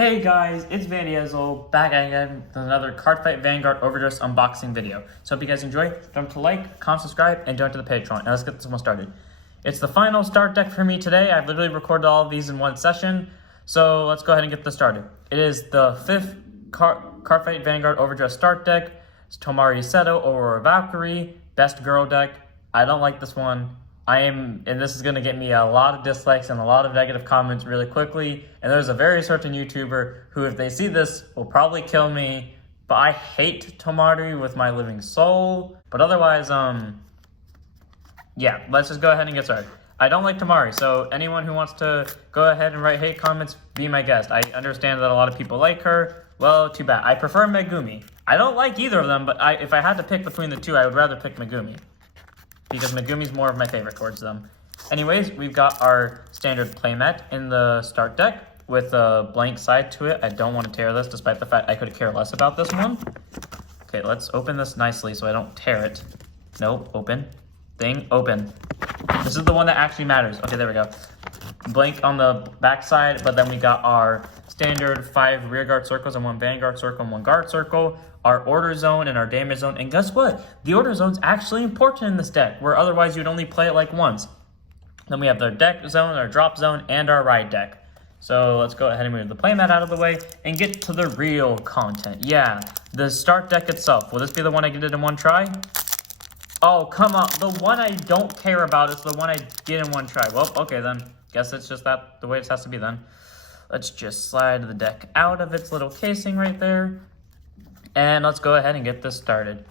Hey guys, it's Vandiezel back again with another Cardfight Vanguard Overdress unboxing video. So if you guys enjoy, don't forget to like, comment, subscribe, and join to the Patreon. Now let's get this one started. It's the final start deck for me today. I've literally recorded all of these in one session. So let's go ahead and get this started. It is the 5th Cardfight Vanguard Overdress start deck. It's Tomari, Seto, Aurora, Valkyrie, best girl deck. I don't like this one. And this is going to get me a lot of dislikes and a lot of negative comments really quickly. And there's a very certain YouTuber who, if they see this, will probably kill me. But I hate Tomari with my living soul. But otherwise, yeah, let's just go ahead and get started. I don't like Tomari, so anyone who wants to go ahead and write hate comments, be my guest. I understand that a lot of people like her. Well, too bad. I prefer Megumi. I don't like either of them, but if I had to pick between the two, I would rather pick Megumi, because Megumi's more of my favorite towards them. Anyways, we've got our standard playmat in the start deck with a blank side to it. I don't want to tear this, despite the fact I could care less about this one. Okay, let's open this nicely so I don't tear it. Nope, open. Thing, open. This is the one that actually matters. Okay, there we go. Blank on the back side, but then we got our standard 5 rear guard circles and 1 vanguard circle and 1 guard circle, our order zone and our damage zone. And guess what? The order zone's actually important in this deck, where otherwise you'd only play it like once. Then we have the deck zone, our drop zone, and our ride deck. So let's go ahead and move the playmat out of the way and get to the real content. Yeah, the start deck itself. Will this be the one I get it in one try? Oh, come on. The one I don't care about is the one I get in one try. Well, okay then. Guess it's just the way it has to be then. Let's just slide the deck out of its little casing right there. And let's go ahead and get this started.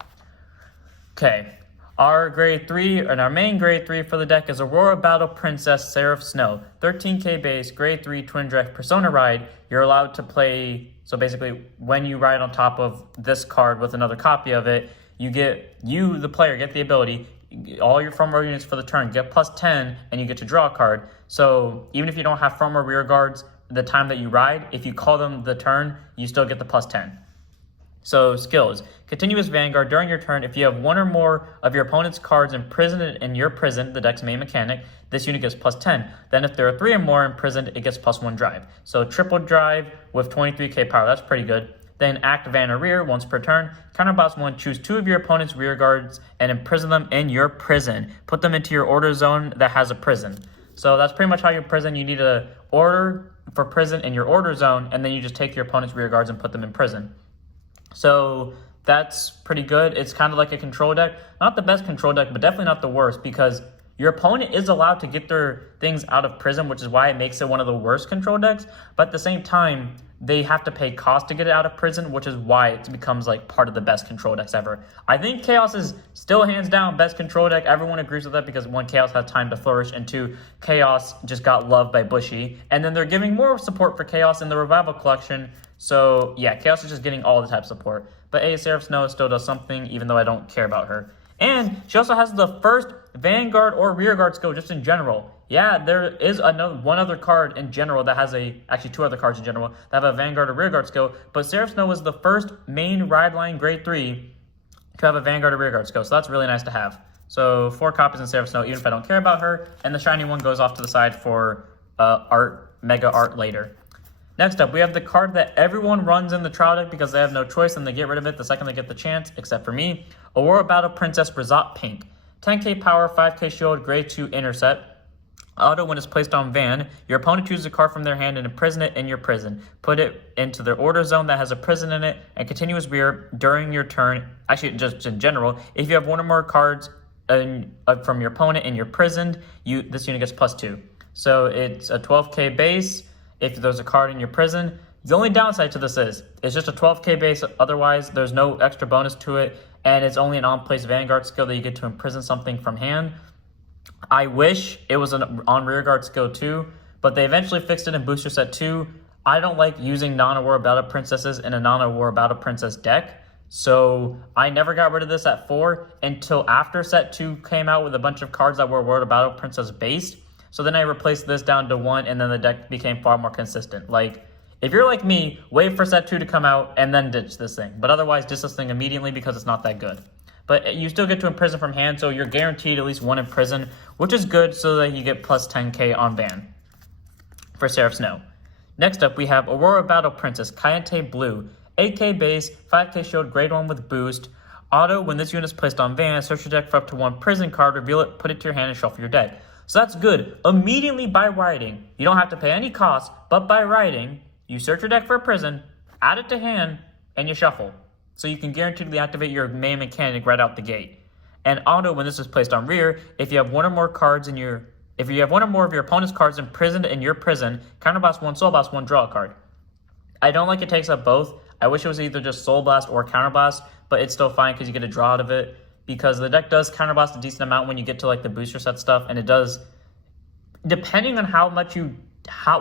Okay, our grade 3, and our main grade 3 for the deck is Aurora Battle Princess Seraph Snow. 13k base, grade 3 twin direct persona ride. You're allowed to play, so basically when you ride on top of this card with another copy of it, the player, get the ability, all your front row units for the turn get plus 10, and you get to draw a card. So even if you don't have front or rear guards the time that you ride, if you call them the turn, you still get the plus 10. So skills, continuous vanguard during your turn. If you have one or more of your opponent's cards imprisoned in your prison, the deck's main mechanic, this unit gets plus 10. Then if there are 3 or more imprisoned, it gets plus 1 drive. So triple drive with 23k power, that's pretty good. Then act van or rear once per turn. Counterboss 1, choose 2 of your opponent's rear guards and imprison them in your prison. Put them into your order zone that has a prison. So that's pretty much how you prison. You need a order for prison in your order zone, and then you just take your opponent's rear guards and put them in prison. So that's pretty good. It's kind of like a control deck. Not the best control deck, but definitely not the worst, because your opponent is allowed to get their things out of prison, which is why it makes it one of the worst control decks. But at the same time, they have to pay cost to get it out of prison, which is why it becomes like part of the best control decks ever. I think Chaos is still hands down best control deck. Everyone agrees with that because 1, Chaos had time to flourish, and 2, Chaos just got loved by Bushy. And then they're giving more support for Chaos in the Revival Collection. So yeah, Chaos is just getting all the type of support. But Seraph Snow still does something, even though I don't care about her. And she also has the first Vanguard or Rear Guard skill just in general. Yeah, there is one other card in general that has actually 2 other cards in general that have a Vanguard or Rear Guard skill. But Seraph Snow was the first main ride line grade 3 to have a Vanguard or Rear Guard skill. So that's really nice to have. So 4 copies in Seraph Snow, even if I don't care about her. And the shiny one goes off to the side for mega art later. Next up, we have the card that everyone runs in the trial deck because they have no choice and they get rid of it the second they get the chance, except for me. Aurora Battle Princess Razat Pink. 10k power, 5k shield, grade 2 intercept. Auto, when it's placed on Van, your opponent chooses a card from their hand and imprison it in your prison. Put it into their order zone that has a prison in it, and continuous rear during your turn. Actually, just in general, if you have 1 or more cards from your opponent in your prison, this unit gets plus 2. So it's a 12k base if there's a card in your prison. The only downside to this is it's just a 12k base. Otherwise, there's no extra bonus to it, and it's only an on-place Vanguard skill that you get to imprison something from hand. I wish it was an on-rear guard skill too, but they eventually fixed it in Booster Set 2. I don't like using non-Aurora Battle Princesses in a non-Aurora Battle Princess deck, so I never got rid of this at 4 until after Set 2 came out with a bunch of cards that were Aurora Battle Princess based. So then I replaced this down to 1, and then the deck became far more consistent. Like, if you're like me, wait for Set 2 to come out and then ditch this thing. But otherwise, ditch this thing immediately because it's not that good. But you still get to imprison from hand, so you're guaranteed at least 1 imprison, which is good so that you get plus 10k on ban for Seraph Snow. Next up, we have Aurora Battle Princess, Kayente Blue. 8k base, 5k shield, grade 1 with boost. Auto, when this unit is placed on van, search your deck for up to 1 prison card, reveal it, put it to your hand, and shuffle your deck. So that's good. Immediately by writing, you don't have to pay any cost, but by writing, you search your deck for a prison, add it to hand, and you shuffle. So you can guaranteedly activate your main mechanic right out the gate. And auto, when this is placed on rear, if you have one or more of your opponent's cards imprisoned in your prison, counterblast 1, soul blast 1, draw a card. I don't like it takes up both. I wish it was either just soul blast or counterblast, but it's still fine because you get a draw out of it. Because the deck does counterblast a decent amount when you get to like the booster set stuff, and it does, depending on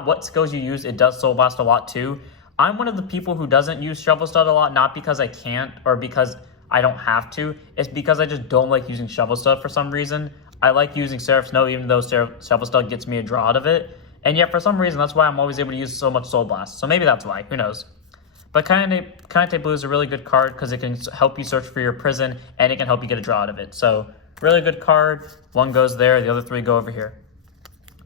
what skills you use, it does soul blast a lot too. I'm one of the people who doesn't use Shovel Stud a lot, not because I can't or because I don't have to. It's because I just don't like using Shovel Stud for some reason. I like using Seraph Snow even though Shovel Stud gets me a draw out of it. And yet for some reason, that's why I'm always able to use so much Soul Blast. So maybe that's why, who knows. But Kayente Blue is a really good card because it can help you search for your prison and it can help you get a draw out of it. So really good card. 1 goes there, the other 3 go over here.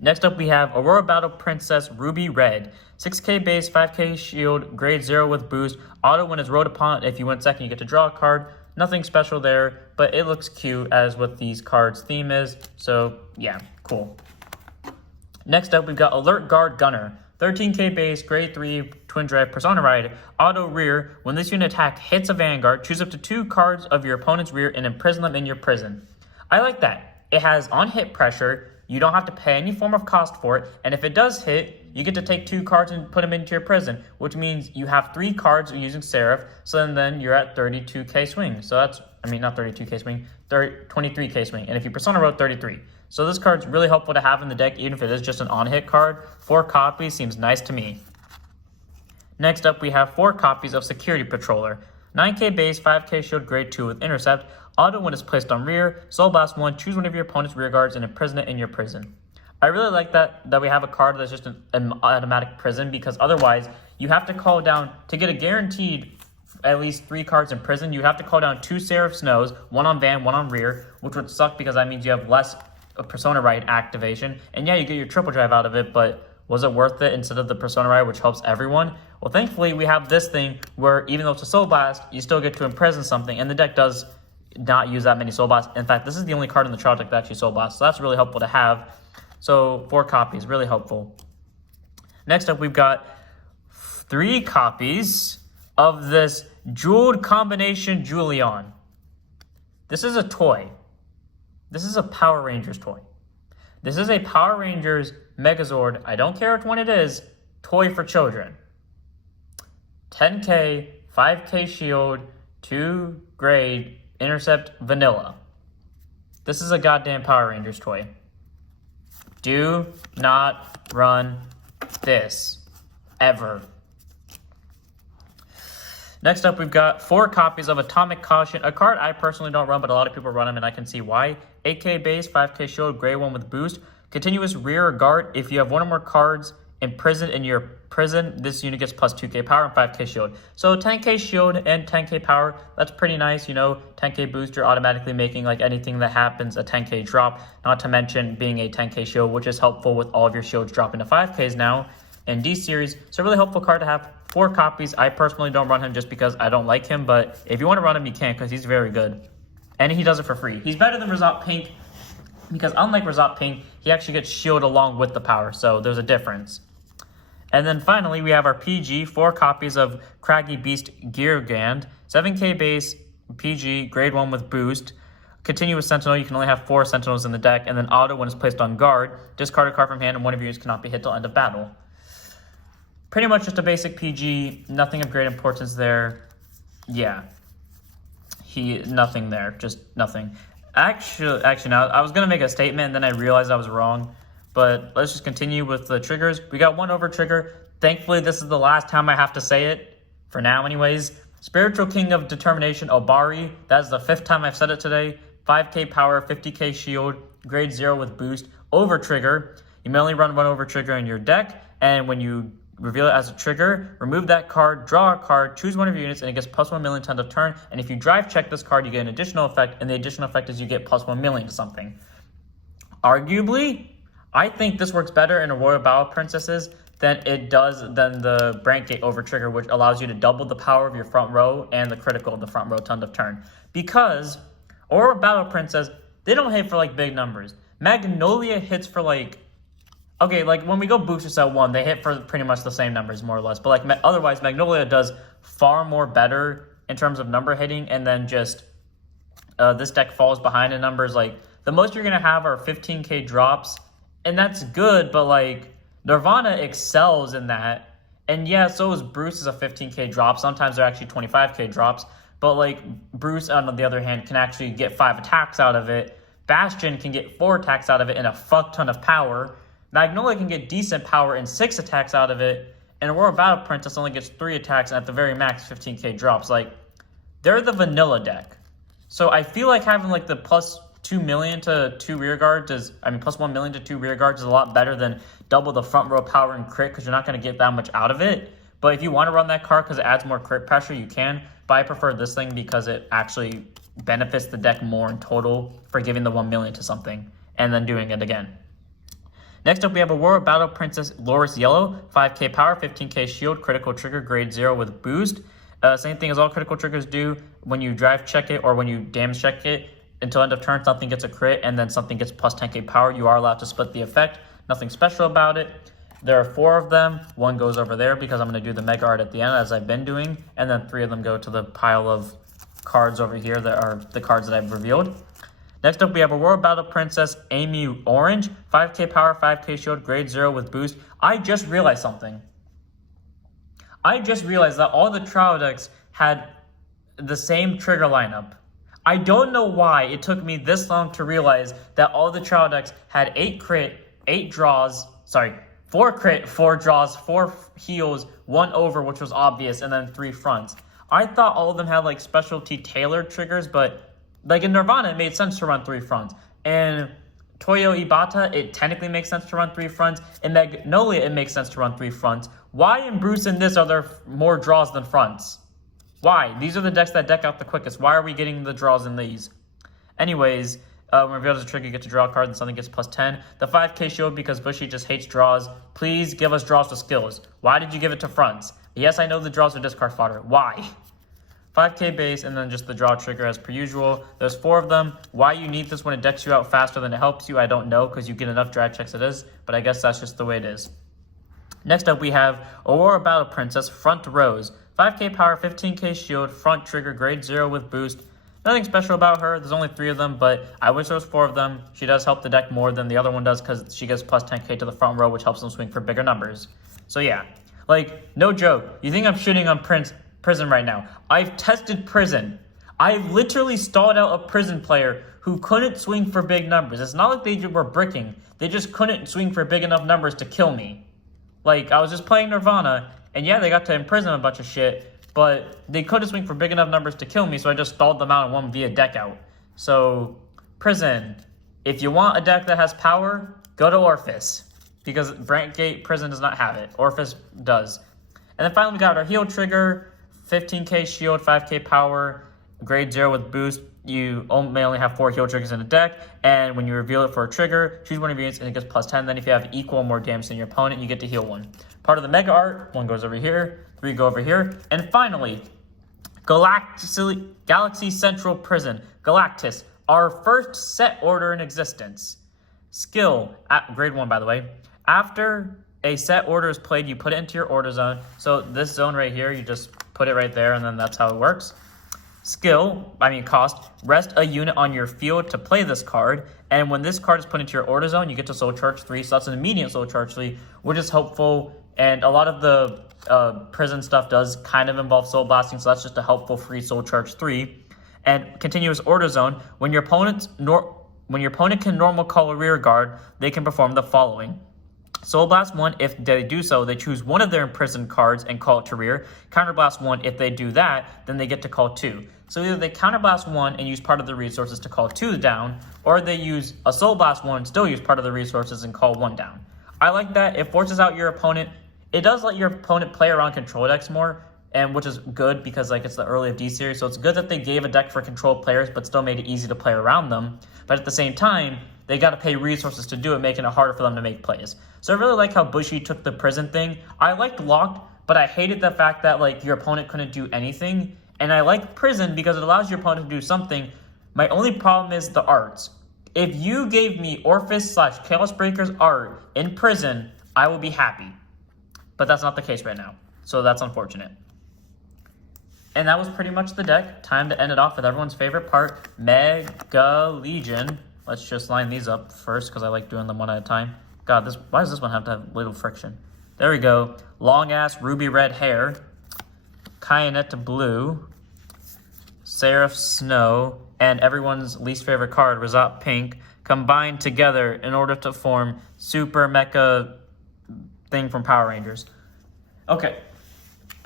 Next up, we have Aurora Battle Princess Ruby Red. 6k base, 5k shield, grade 0 with boost. Auto, when it's rolled upon, if you win second, you get to draw a card. Nothing special there, but it looks cute as what these cards' theme is. So, yeah, cool. Next up, we've got Alert Guard Gunner. 13k base, grade 3, Twin Drive, Persona Ride. Auto rear, when this unit attack hits a Vanguard, choose up to 2 cards of your opponent's rear and imprison them in your prison. I like that. It has on-hit pressure. You don't have to pay any form of cost for it, and if it does hit, you get to take 2 cards and put them into your prison, which means you have 3 cards using Seraph, so then you're at 32k swing. So that's, not 32k swing, 23k swing, and if you Persona Road, 33. So this card's really helpful to have in the deck, even if it is just an on-hit card. 4 copies seems nice to me. Next up, we have 4 copies of Security Patroller. 9k base, 5k shield, grade 2 with Intercept. Auto, when it's placed on rear, Soul Blast 1, choose one of your opponent's rear guards and imprison it in your prison. I really like that we have a card that's just an automatic prison, because otherwise you have to call down, to get a guaranteed at least 3 cards in prison, you have to call down 2 Seraph Snows, 1 on van, 1 on rear, which would suck because that means you have less Persona Ride activation. And yeah, you get your triple drive out of it, but was it worth it instead of the Persona Ride, which helps everyone? Well, thankfully we have this thing where even though it's a Soul Blast, you still get to imprison something, and the deck does not use that many Soul Blasts. In fact, this is the only card in the trial deck that actually Soul Blasts, so that's really helpful to have. So 4 copies, really helpful. Next up, we've got 3 copies of this Jeweled Combination Julion. This is a toy. This is a Power Rangers toy. This is a Power Rangers Megazord, I don't care which one it is, toy for children. 10k, 5k shield, 2 grade, Intercept, vanilla. This is a goddamn Power Rangers toy. Do not run this. Ever. Next up, we've got 4 copies of Atomic Caution, a card I personally don't run, but a lot of people run them, and I can see why. 8k base, 5k shield, grade 1 with boost. Continuous rear guard. If you have 1 or more cards imprisoned in your prison, this unit gets plus 2k power and 5k shield. So 10k shield and 10k power, that's pretty nice. 10k boost, you're automatically making like anything that happens a 10k drop, not to mention being a 10k shield, which is helpful with all of your shields dropping to 5ks now in D series. So a really helpful card to have. 4 copies. I personally don't run him just because I don't like him, but if you want to run him, you can, because he's very good. And he does it for free. He's better than Razat Pink, because unlike Razat Pink, he actually gets shield along with the power, so there's a difference. And then finally, we have our PG, 4 copies of Craggy Beast Geargand, 7k base, PG, grade 1 with boost. Continuous Sentinel, you can only have 4 Sentinels in the deck, and then auto, when it's placed on guard, discard a card from hand and one of your units cannot be hit till end of battle. Pretty much just a basic PG, nothing of great importance there. Yeah. Nothing there, just nothing. Actually, now, I was going to make a statement and then I realized I was wrong. But let's just continue with the triggers. We got 1 over trigger. Thankfully, this is the last time I have to say it. For now, anyways. Spiritual King of Determination, Obari. That is the 5th time I've said it today. 5k power, 50k shield, grade 0 with boost. Over trigger. You may only run 1 over trigger in your deck. And when you reveal it as a trigger, remove that card, draw a card, choose one of your units, and it gets plus 1 million to end of turn. And if you drive check this card, you get an additional effect. And the additional effect is you get plus 1 million to something. Arguably, I think this works better in Aurora Battle Princesses then the Brank Gate over trigger, which allows you to double the power of your front row and the critical of the front row to end of turn. Because Aurora Battle Princess, they don't hit for like big numbers. Magnolia hits for like, okay, like when we go booster set 1, they hit for pretty much the same numbers more or less. But like otherwise, Magnolia does far more better in terms of number hitting, and then just this deck falls behind in numbers. Like the most you're gonna have are 15k drops, and that's good, but like Nirvana excels in that. And yeah, so is Bruce is a 15k drop. Sometimes they're actually 25k drops. But like Bruce, on the other hand, can actually get 5 attacks out of it. Bastion can get 4 attacks out of it and a fuck ton of power. Magnolia can get decent power and 6 attacks out of it. And Aurora Battle Princess only gets 3 attacks and at the very max 15k drops. Like, they're the vanilla deck. So I feel like having like the plus 2 million to 2 rear guards plus 1 million to 2 rear guards is a lot better than double the front row power and crit, because you're not going to get that much out of it. But if you want to run that card because it adds more crit pressure, you can. But I prefer this thing because it actually benefits the deck more in total for giving the 1 million to something and then doing it again. Next up, we have Aurora Battle Princess Loris Yellow, 5k power, 15k shield, critical trigger, grade 0 with boost. Same thing as all critical triggers do. When you drive check it or when you damage check it, until end of turn, something gets a crit and then something gets plus 10k power. You are allowed to split the effect. Nothing special about it. There are 4 of them. 1 goes over there because I'm going to do the Mega Art at the end, as I've been doing. And then 3 of them go to the pile of cards over here that are the cards that I've revealed. Next up, we have Aurora Battle Princess Amy Orange. 5k power, 5k shield, grade 0 with boost. I just realized something. I just realized that all the trial decks had the same trigger lineup. I don't know why it took me this long to realize that all the trial decks had 8 crit, 4 crit, 4 draws, 4 heals, 1 over, which was obvious, and then 3 fronts. I thought all of them had like specialty tailored triggers, but like in Nirvana, it made sense to run 3 fronts. And Toyo Ibata, it technically makes sense to run 3 fronts. In Magnolia, it makes sense to run 3 fronts. Why in Bruce and this are there more draws than fronts? Why? These are the decks that deck out the quickest. Why are we getting the draws in these? Anyways, when revealed as a trigger, you get to draw a card and something gets plus 10. The 5k shield because Bushy just hates draws. Please give us draws with skills. Why did you give it to fronts? Yes, I know the draws are discard fodder. Why? 5k base and then just the draw trigger as per usual. There's 4 of them. Why you need this when it decks you out faster than it helps you, I don't know, because you get enough drag checks it is. But I guess that's just the way it is. Next up, we have Aurora Battle Princess Front Rows. 5k power, 15k shield, front trigger, grade 0 with boost. Nothing special about her. There's only 3 of them, but I wish there was 4 of them. She does help the deck more than the other one does because she gets plus 10k to the front row, which helps them swing for bigger numbers. So yeah, like, no joke. You think I'm shooting on Prison right now? I've tested Prison. I've literally stalled out a Prison player who couldn't swing for big numbers. It's not like they were bricking. They just couldn't swing for big enough numbers to kill me. Like, I was just playing Nirvana, and yeah, they got to imprison a bunch of shit, but they couldn't swing for big enough numbers to kill me, so I just stalled them out and won via deck out. So, Prison, if you want a deck that has power, go to Orphis, because Brank Gate Prison does not have it. Orphis does. And then finally, we got our heal trigger, 15k shield, 5k power, grade 0 with boost. You may only have 4 heal triggers in a deck, and when you reveal it for a trigger, choose one of your units and it gets plus 10. Then if you have equal or more damage than your opponent, you get to heal 1. Part of the Mega Art, 1 goes over here, 3 go over here. And finally, Galaxy Central Prison, Galactus, our first set order in existence. Skill, at grade 1 by the way. After a set order is played, you put it into your order zone. So this zone right here, you just put it right there and then that's how it works. Cost, rest a unit on your field to play this card, and when this card is put into your order zone, you get to Soul Charge 3, so that's an immediate Soul Charge 3, which is helpful, and a lot of the Prison stuff does kind of involve Soul Blasting, so that's just a helpful free Soul Charge 3. And continuous order zone, when your opponent can normal call a rear guard, they can perform the following. Soul Blast 1, if they do so, they choose one of their imprisoned cards and call it to rear. Counterblast 1, if they do that, then they get to call 2. So either they Counterblast 1 and use part of the resources to call 2 down, or they use a Soul Blast 1, still use part of the resources and call 1 down. I like that. It forces out your opponent. It does let your opponent play around control decks more, and which is good because like it's the early of D series, so it's good that they gave a deck for control players but still made it easy to play around them. But at the same time, they got to pay resources to do it, making it harder for them to make plays. So I really like how Bushi took the prison thing. I liked locked, but I hated the fact that like your opponent couldn't do anything. And I like prison because it allows your opponent to do something. My only problem is the arts. If you gave me Orphis/Chaos Breaker's art in prison, I will be happy. But that's not the case right now. So that's unfortunate. And that was pretty much the deck. Time to end it off with everyone's favorite part, Mega Legion. Let's just line these up first because I like doing them one at a time. God, why does this one have to have little friction? There we go. Long ass ruby red hair. Kyanetta blue. Seraph Snow. And everyone's least favorite card, Razat Pink, combined together in order to form Super Mecha thing from Power Rangers. Okay.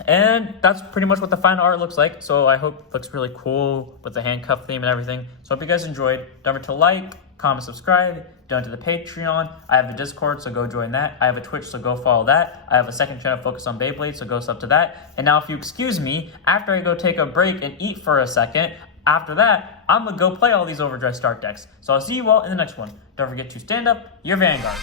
And that's pretty much what the final art looks like. So I hope it looks really cool with the handcuff theme and everything. So hope you guys enjoyed. Don't forget to like, comment, subscribe. Donate to the Patreon. I have a Discord, so go join that. I have a Twitch, so go follow that. I have a second channel focused on Beyblade, so go sub to that. And now if you excuse me, after I go take a break and eat for a second, after that, I'm going to go play all these Overdrive Start decks. So I'll see you all in the next one. Don't forget to stand up your Vanguards.